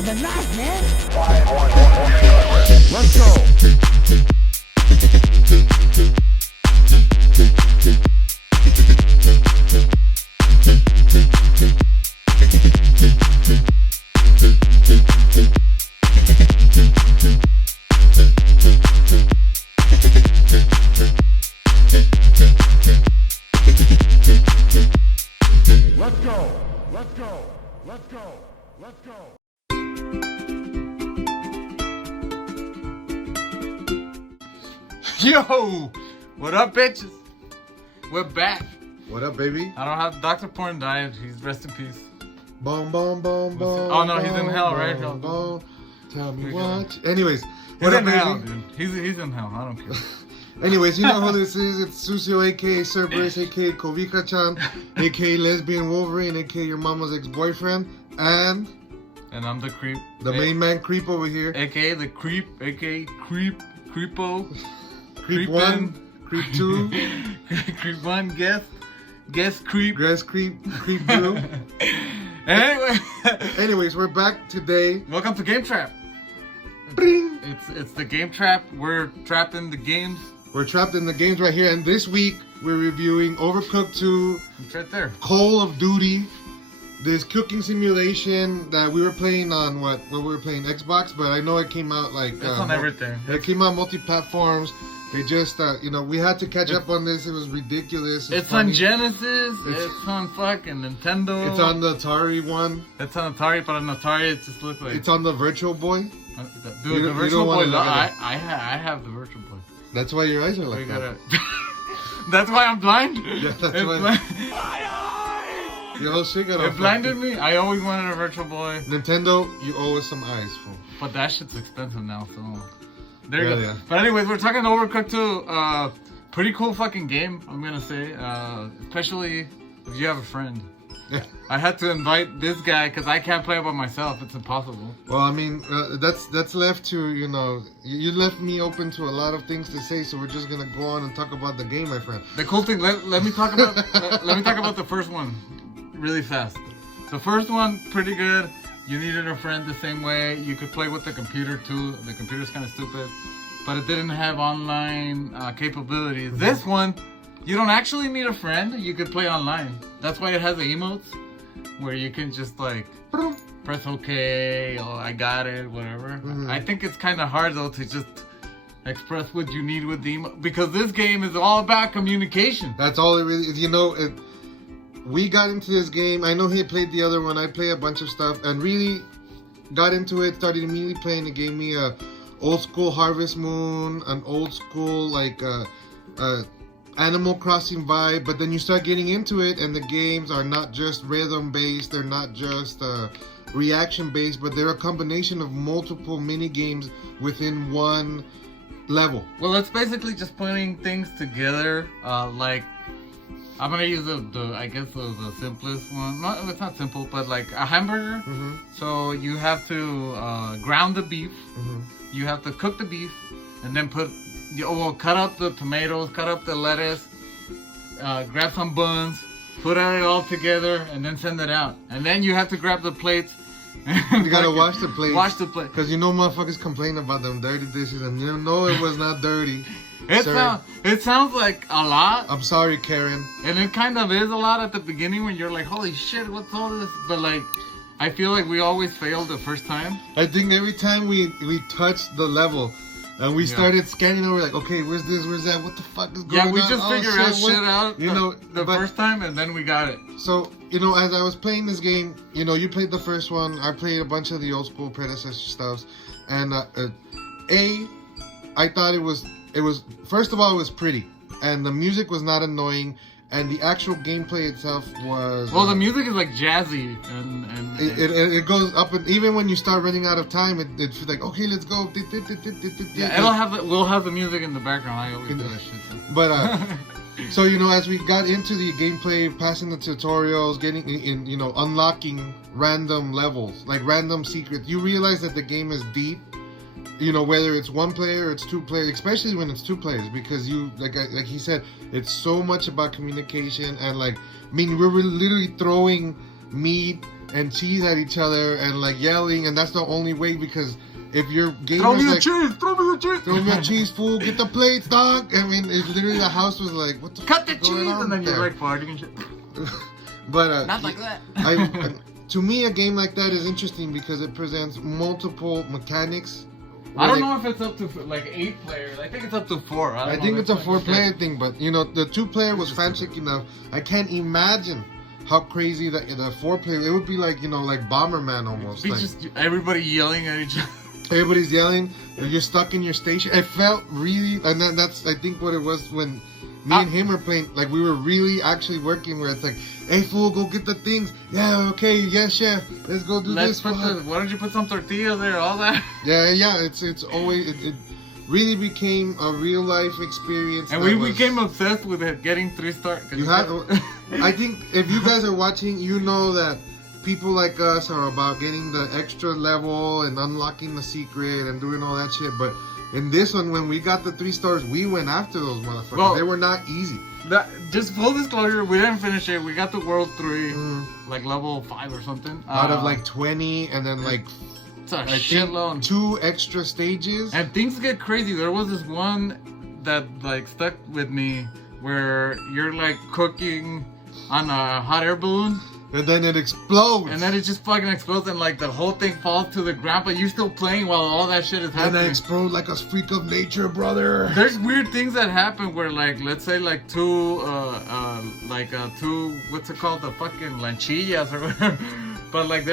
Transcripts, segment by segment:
Oh, the knife, man. Let's go. Let's go. Let's go. Let's go. Let's go. Yo! What up, bitches? We're back. What up, baby? I don't have Dr. Porn died. He's rest in peace. Boom, boom, boom, boom. Oh, no, he's in hell, right? Boom, boom. Tell me We're what. Anyways, He's what up, in baby? hell, dude. He's in hell. I don't care. Anyways, you know who this is. It's Sucio, a.k.a. Cerberus, a.k.a. Kovika-chan, a.k.a. Lesbian Wolverine, a.k.a. your mama's ex-boyfriend, and And I'm the creep. the main man Creep over here. AKA the creep. AKA creep. Creepo. Creep 1, Creep 2, Creep 1. Guess creep. Grass Creep, Creep 2. Anyway. Anyways, we're back today. Welcome to Game Trap. Bring. It's the Game Trap. We're trapped in the games. We're trapped in the games right here, and this week we're reviewing Overcooked 2, It's right there. Call of Duty, this cooking simulation that we were playing on what we were playing Xbox, but I know it came out like It's on everything. It came out multi-platforms. They just we had to catch up on this. It was ridiculous. It's funny. on Genesis. It's on fucking Nintendo. It's on the Atari one. It's on Atari, but on Atari it just looks like. It's on the Virtual Boy. Dude, the you Virtual don't wanna Boy. look at I have the Virtual Boy. That's why your eyes are We like that. gotta. That's why I'm blind. Yeah, that's It why. Your whole shit got It blinded me. I always wanted a Virtual Boy, Nintendo, you owe us some eyes, fool. but that shit's expensive now. So there you Yeah, go. yeah. But anyways, we're talking Overcooked 2. Pretty cool fucking game. I'm gonna say, especially if you have a friend. Yeah. I had to invite this guy because I can't play it by myself. It's impossible. Well, I mean, that's left to, you left me open to a lot of things to say, so we're just gonna go on and talk about the game, my friend. The cool thing, let me talk about let me talk about the first one really fast. The first one, pretty good. You needed a friend the same way. You could play with the computer too. The computer's kind of stupid, but it didn't have online capabilities. This one, you don't actually need a friend. You could play online. That's why it has the emotes, where you can just like press OK, or I got it, whatever. Mhm. I think it's kind of hard though to just express what you need with the emote, because this game is all about communication. That's all it really is. We got into this game. I know he played the other one. I play a bunch of stuff and really got into it. Started immediately playing. It gave me a old school Harvest Moon, an old school Animal Crossing vibe. But then you start getting into it, and the games are not just rhythm based. They're not just reaction based, but they're a combination of multiple mini games within one level. Well, it's basically just putting things together. Like, I'm gonna use the simplest one. No, it's not simple, but like a hamburger. Mm-hmm. So you have to ground the beef. Mm-hmm. You have to cook the beef, and then cut up the tomatoes, cut up the lettuce, grab some buns, put it all together, and then send it out. And then you have to grab the plates. And You gotta wash the plates. Wash the plate. Because motherfuckers complain about them dirty dishes, and you know it was not dirty. It sounds like a lot. I'm sorry, Karen. And it kind of is a lot at the beginning when you're like, holy shit, what's all this? But like, I feel like we always failed the first time. I think every time we touched the level and we started scanning over, like, okay, where's this, where's that, what the fuck is going on? Yeah, we just figured shit out the but- first time, and then we got it. So, as I was playing this game, you played the first one, I played a bunch of the old school predecessor stuffs, and I thought it was, first of all, it was pretty, and the music was not annoying, and the actual gameplay itself was... Well, the music is like jazzy, and It goes up, and even when you start running out of time, it's like, okay, let's go. yeah, we'll have the music in the background. I always do that shit. So. But so as we got into the gameplay, passing the tutorials, getting in, unlocking random levels, like random secrets, you realize that the game is deep. Whether it's one player or it's two players, especially when it's two players, because like he said, it's so much about communication and we were literally throwing meat and cheese at each other and like yelling, and that's the only way, because if your game Throw was me the like, cheese! Throw me the cheese! throw me a cheese, fool, get the plates, dog. I mean, it's literally the house was like, what the Cut the fuck is going cheese! on And then there? you're like farting and shit. But Not like that. To me, a game like that is interesting because it presents multiple mechanics. I don't know if it's up to like 8 players. I think it's up to 4. I think it's a 4-player thing, but you know, the 2-player was frantic enough. I can't imagine how crazy the 4-player. It would be like, you know, like Bomberman almost. It's Like, just everybody yelling at each other. everybody's yelling. You're stuck in your station. It felt really, and that's I think what it was when me and him were playing. Like we were really actually working. Where it's like, hey fool, go get the things. Yeah, okay, yes chef. Let's go do this. Why don't you put some tortillas there? All that. Yeah. It's always it really became a real life experience. And we became obsessed with it, getting 3-star. You had. I think if you guys are watching, you know that people like us are about getting the extra level and unlocking the secret and doing all that shit. But in this one, when we got the 3 stars, we went after those motherfuckers. Well, they were not easy. Just full disclosure, we didn't finish it. We got to World 3, like level 5 or something. Out of like 20, and then like it's a shitload. 2 extra stages. And things get crazy. There was this one that like stuck with me where you're like cooking on a hot air balloon. And then it explodes. And then it just fucking explodes and like the whole thing falls to the ground, but you're still playing while all that shit is and happening. then explode like a freak of nature, brother. There's weird things that happen where like, let's say like 2, what's it called? The fucking lanchillas or whatever. But like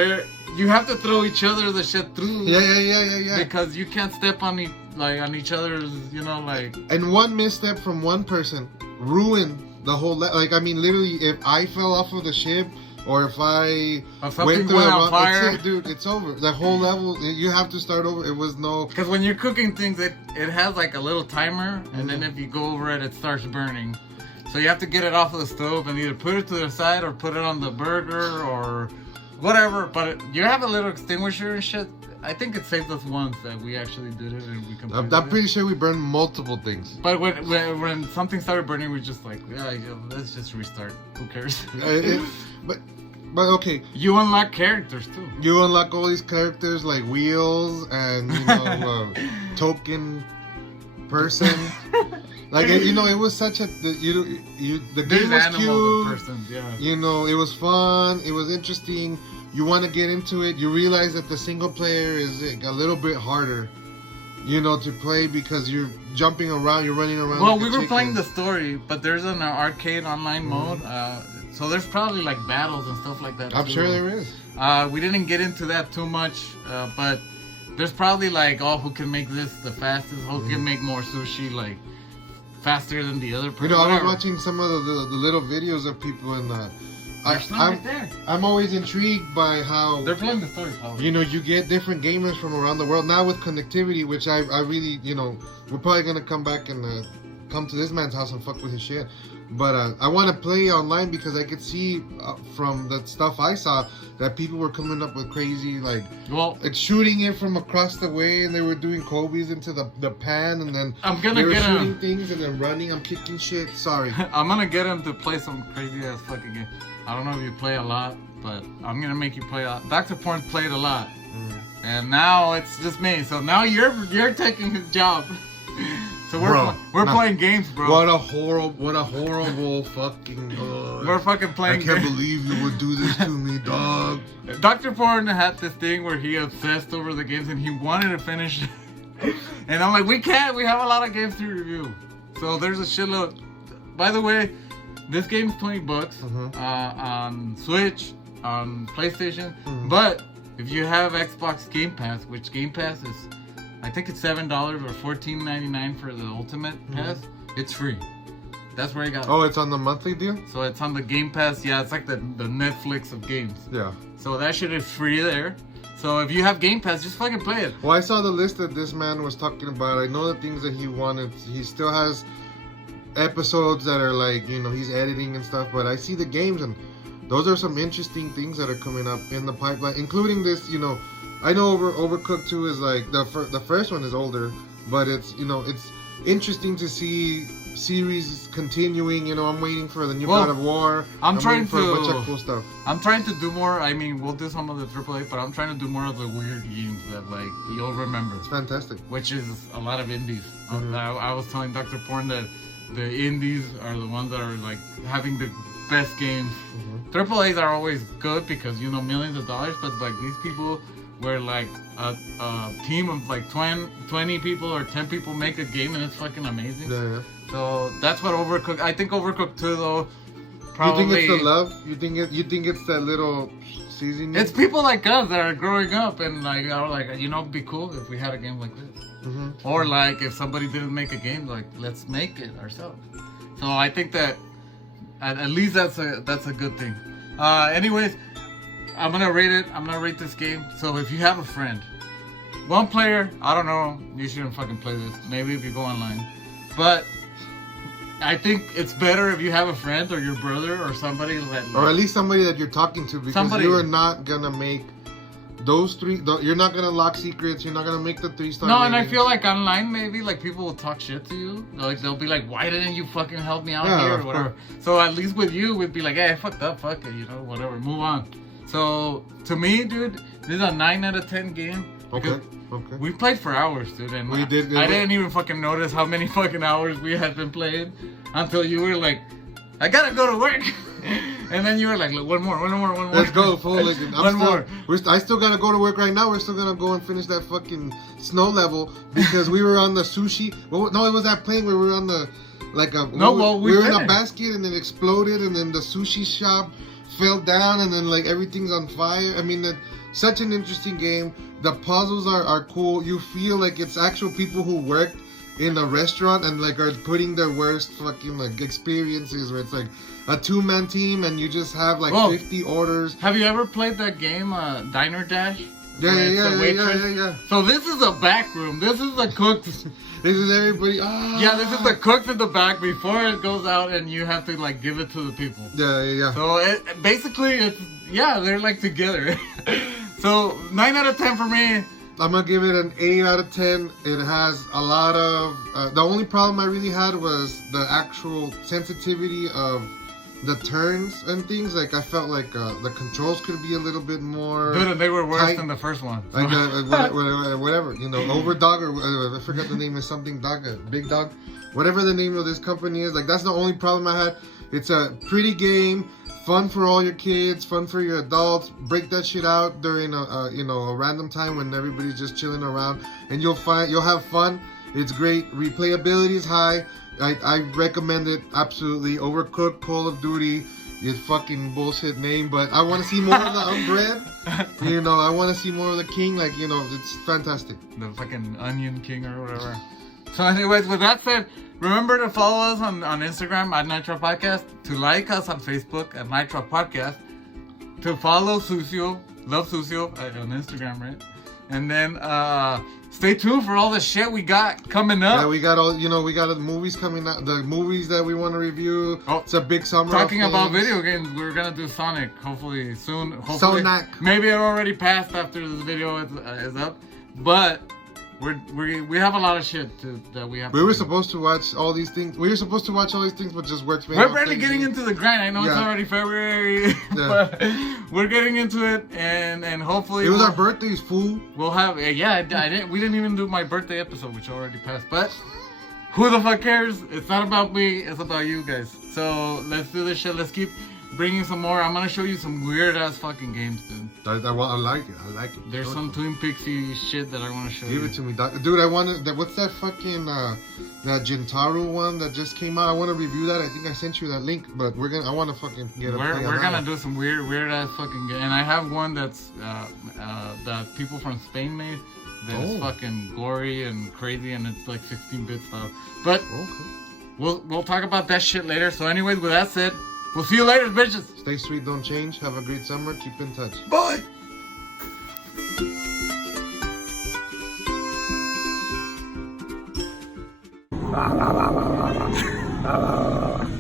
you have to throw each other the shit through. Yeah. Because you can't step on each other's, you know, like. And one misstep from one person ruined the whole. Like I mean, literally, if I fell off of the ship, or if I something went on fire, that's it, dude, it's over. The whole level, you have to start over. It was no. Because when you're cooking things, it has like a little timer, and then if you go over it, it starts burning. So you have to get it off of the stove and either put it to the side or put it on the burger or whatever. But you have a little extinguisher and shit. I think it saved us once that we actually did it and we completed I'm pretty sure we burned multiple things. But when something started burning, we just like, let's just restart. Who cares? But okay. You unlock characters too. You unlock all these characters like Wheels and Token Person. Like it was such a the game was cute. Persons, yeah. It was fun. It was interesting. You want to get into it. You realize that the single player is a little bit harder, to play because you're jumping around, you're running around. Well, like we were chicken. playing the story, but there's an arcade online mode. So there's probably like battles and stuff like that. I'm too. sure there is. We didn't get into that too much, but there's probably like, who can make this the fastest? Who can make more sushi like faster than the other person? I was watching some of the little videos of people in the. I'm always intrigued by how they're playing the story. Probably. You get different gamers from around the world now with connectivity, which I really, we're probably gonna come back and come to this man's house and fuck with his shit. But I want to play online because I could see from the stuff I saw that people were coming up with crazy like shooting it from across the way, and they were doing Kobe's into the pan, and then they were shooting things and then running. I'm kicking shit. Sorry. I'm gonna get him to play some crazy ass fucking game. I don't know if you play a lot, but I'm gonna make you play a lot. Dr. Porn played a lot, and now it's just me. So now you're taking his job. So we're playing games, bro. What a horrible fucking. We're fucking playing. I can't believe you would do this to me, dog. Dr. Porn had this thing where he obsessed over the games and he wanted to finish. And I'm like, we can't. We have a lot of games to review. So there's a shitload. By the way, this game's $20 on Switch, on PlayStation. But if you have Xbox Game Pass, which Game Pass is, I think it's $7 or $14.99 for the Ultimate Pass, it's free. That's where I got it. Oh, it's on the monthly deal? So it's on the Game Pass. Yeah, it's like the Netflix of games. Yeah. So that shit is free there. So if you have Game Pass, just fucking play it. Well, I saw the list that this man was talking about. I know the things that he wanted. He still has episodes that are like, he's editing and stuff. But I see the games, and those are some interesting things that are coming up in the pipeline, including this, I know Overcooked 2 is like the first one is older, but it's it's interesting to see series is continuing. You know, I'm waiting for the new Well, God of War. I'm trying waiting for a bunch to- of cool stuff. I'm trying to do more. I mean, we'll do some of the AAA, but I'm trying to do more of the weird games that like you'll remember, It's fantastic. which is a lot of indies. Mhm. I was telling Dr. Porn that the indies are the ones that are like having the best games. AAAs are always good because you know millions of dollars, but like these people where like a team of like 20 people or 10 people make a game and it's fucking amazing. Yeah. So that's what Overcooked. I think Overcooked 2 though. You Probably. think it's the love? You think it's that little seasoning? It's people like us that are growing up and like are like, you know, it'd be cool if we had a game like this. Mhm. Or like if somebody didn't make a game, like let's make it ourselves. So I think that at least that's a good thing. Anyways, I'm gonna rate it. I'm gonna rate this game. So if you have a friend, one player, I don't know, you shouldn't fucking play this. Maybe if you go online, but I think it's better if you have a friend or your brother or somebody that. Or at least somebody that you're talking to, because Somebody- you are not gonna make those three. You're not gonna lock secrets. You're not gonna make the 3-star. No, and I ratings. feel like online maybe like people will talk shit to you. Like they'll be like, "Why didn't you fucking help me out Yeah, here?" of or whatever. So at least with you, we'd be like, "Hey, I fucked up, fuck it, you know, whatever, move on." So to me, dude, this is a 9 out of 10 game. Okay. We played for hours, dude, and We did, I yeah. didn't even fucking notice how many fucking hours we had been playing until you were like, "I gotta go to work," and then you were like, "Look, one more." Let's go, fool. Like, One more. I still gotta go to work right now. We're still gonna go and finish that fucking snow level because we were on the sushi. Well, no, it was that plane where we were on the like a. No, well, we were in a finished. basket and it exploded, and then the sushi shop fell down, and then like everything's on fire. I mean, such an interesting game. The puzzles are cool. You feel like it's actual people who worked in a restaurant and like are putting their worst fucking like experiences where it's like a 2-man team and you just have like Whoa. 50 orders. Have you ever played that game, Diner Dash? Yeah, Where it's yeah, the yeah, waitress? yeah, yeah. So this is a back room. This is the cook. This is everybody. Ah. Yeah, this is the cook in the back before it goes out, and you have to like give it to the people. Yeah, yeah, yeah. So it basically, it's they're like together. So 9 out of 10 for me. I'm gonna give it an 8 out of 10. It has a lot of. The only problem I really had was the actual sensitivity of the turns and things. Like I felt like the controls could be a little bit more. Dude, and they were worse tight. than the first one. Like whatever, you know, Overdog or I forgot the name is something dog, Big Dog, whatever the name of this company is. Like that's the only problem I had. It's a pretty game, fun for all your kids, fun for your adults. Break that shit out during a random time when everybody's just chilling around, and you'll have fun. It's great. Replayability is high. I recommend it absolutely. Overcooked Call of Duty. It's fucking bullshit name, but I want to see more of the unbread. You know, I want to see more of the king. Like, you know, it's fantastic. The fucking Onion King or whatever. So anyways, with that said, remember to follow us on Instagram at Nitro Podcast, to like us on Facebook at Nitro Podcast, to follow Sucio, love Sucio on Instagram, right? And then stay tuned for all the shit we got coming up. Yeah, we got we got the movies coming out, the movies that we want to review. Oh, it's a big summer. Talking of about things. video games, we're gonna do Sonic hopefully soon. Hopefully, Sonic. maybe it already passed after this video is up, but we have a lot of shit that we have. We to were do. supposed to watch all these things. We were supposed to watch all these things, but just work's been We're all barely crazy. getting into the grind. I know it's Yeah. already February, Yeah. but we're getting into it, and hopefully It was we'll, our birthdays, fool. we'll have. Yeah, I didn't. We didn't even do my birthday episode, which already passed. But who the fuck cares? It's not about me. It's about you guys. So let's do this shit. Let's keep bringing some more. I'm gonna show you some weird ass fucking games, dude. I like it. I like it. There's some Twin Peaksy shit that I want to show Give you. it to me, dude. I wanted that. What's that fucking that Gentaro one that just came out? I want to review that. I think I sent you that link, but I want to fucking get a. We're gonna do some weird ass fucking game, and I have one that's that people from Spain made. That's Oh. fucking gory and crazy, and it's like 16-bit stuff. But Okay. we'll talk about that shit later. So, anyways, with that said, we'll see you later, bitches. Stay sweet, don't change. Have a great summer. Keep in touch. Bye. La la la la la la.